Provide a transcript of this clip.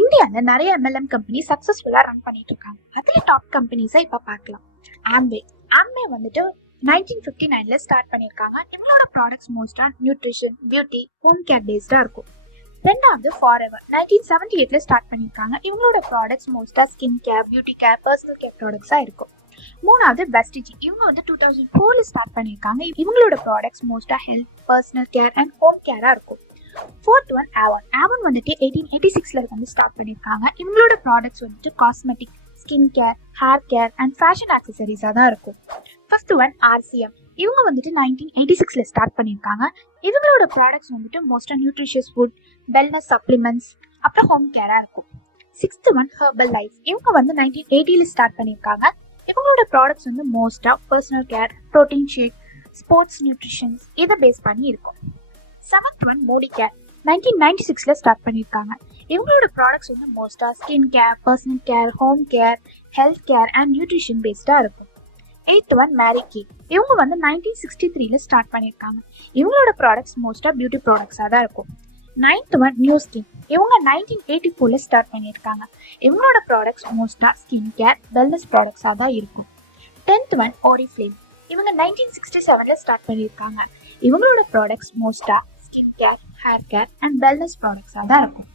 இந்தியாவில் நிறைய MLM company சக்ஸஸ்ஃபுல்லாக ரன் பண்ணிட்டு இருக்காங்க. அதில் டாப் கம்பெனிஸை இப்போ பார்க்கலாம். ஆம்பே ஆம்பே வந்துட்டு நைன்டீன் ஃபிஃப்டி நைனில் ஸ்டார்ட் பண்ணியிருக்காங்க இவங்களோட ப்ராடக்ட்ஸ் மோஸ்ட்டாக நியூட்ரிஷன் பியூட்டி ஹோம் கேர் பேஸ்டாக இருக்கும். ரெண்டாவது ஃபார் எவர் நைன்டீன் செவன்டி எயிட்ல ஸ்டார்ட் பண்ணியிருக்காங்க இவங்களோட ப்ராடக்ட்ஸ் மோஸ்ட்டாக skin care beauty care personal care ப்ராடக்ட்ஸாக இருக்கும். மூணாவது பெஸ்டிஜி இவங்க வந்து டூ தௌசண்ட் ஃபோர்ல ஸ்டார்ட் பண்ணியிருக்காங்க இவங்களோட ப்ராடக்ட்ஸ் மோஸ்ட்டாக health personal care and home கேராக இருக்கும். ஃபோர்த் ஒன் ஆவன் ஆவன் வந்துட்டு எயிட்டீன் எயிட்டி சிக்ஸில் வந்து ஸ்டார்ட் பண்ணியிருக்காங்க. இவங்களோட ப்ராடக்ட்ஸ் வந்துட்டு cosmetic skin care hair care and fashion ஆக்சசரிஸாக தான் இருக்கும். ஃபர்ஸ்ட் ஒன் ஆர்சிஎம் இவங்க வந்துட்டு நைன்டீன் எயிட்டி சிக்ஸில் ஸ்டார்ட் பண்ணியிருக்காங்க. இவங்களோட ப்ராடக்ட்ஸ் வந்துட்டு மோஸ்ட்டாக நியூட்ரிஷியஸ் ஃபுட் வெல்னஸ் சப்ளிமெண்ட்ஸ் அப்புறம் ஹோம் கேராக இருக்கும். சிக்ஸ்த் ஒன் ஹெர்பல் லைஃப் இவங்க வந்து நைன்டீன் எயிட்டியில் ஸ்டார்ட் பண்ணியிருக்காங்க. இவங்களோட ப்ராடக்ட்ஸ் வந்து மோஸ்ட்டாக personal care protein shake sports nutritions இதை பேஸ் பண்ணி இருக்கும். Seventh one Modicare nineteen ninety சிக்ஸில் ஸ்டார்ட் பண்ணியிருக்காங்க இவங்களோட ப்ராடக்ட்ஸ் வந்து மோஸ்ட்டாக skin care personal care home care health care and nutrition பேஸ்டாக இருக்கும். எயித் ஒன் மேரி கே இவங்க வந்து நைன்டீன் சிக்ஸ்டி த்ரீல ஸ்டார்ட் பண்ணியிருக்காங்க இவங்களோட ப்ராடக்ட்ஸ் மோஸ்ட்டாக பியூட்டி ப்ராடக்ட்ஸாக தான் இருக்கும். நைன்த் ஒன் நியூ ஸ்கின் இவங்க நைன்டீன் எயிட்டி ஃபோரில் ஸ்டார்ட் பண்ணியிருக்காங்க இவங்களோட ப்ராடக்ட்ஸ் மோஸ்ட்டாக ஸ்கின் கேர் வெல்னஸ் ப்ராடக்ட்ஸாக தான் இருக்கும். டென்த் ஒன் ஓரி ஓரிஃப்ளேம் இவங்க நைன்டீன் சிக்ஸ்டி செவனில் ஸ்டார்ட் பண்ணியிருக்காங்க இவங்களோட ப்ராடக்ட்ஸ் மோஸ்ட்டாக skin care hair care and wellness ப்ராடக்ட்ஸாக தான் இருக்கும்.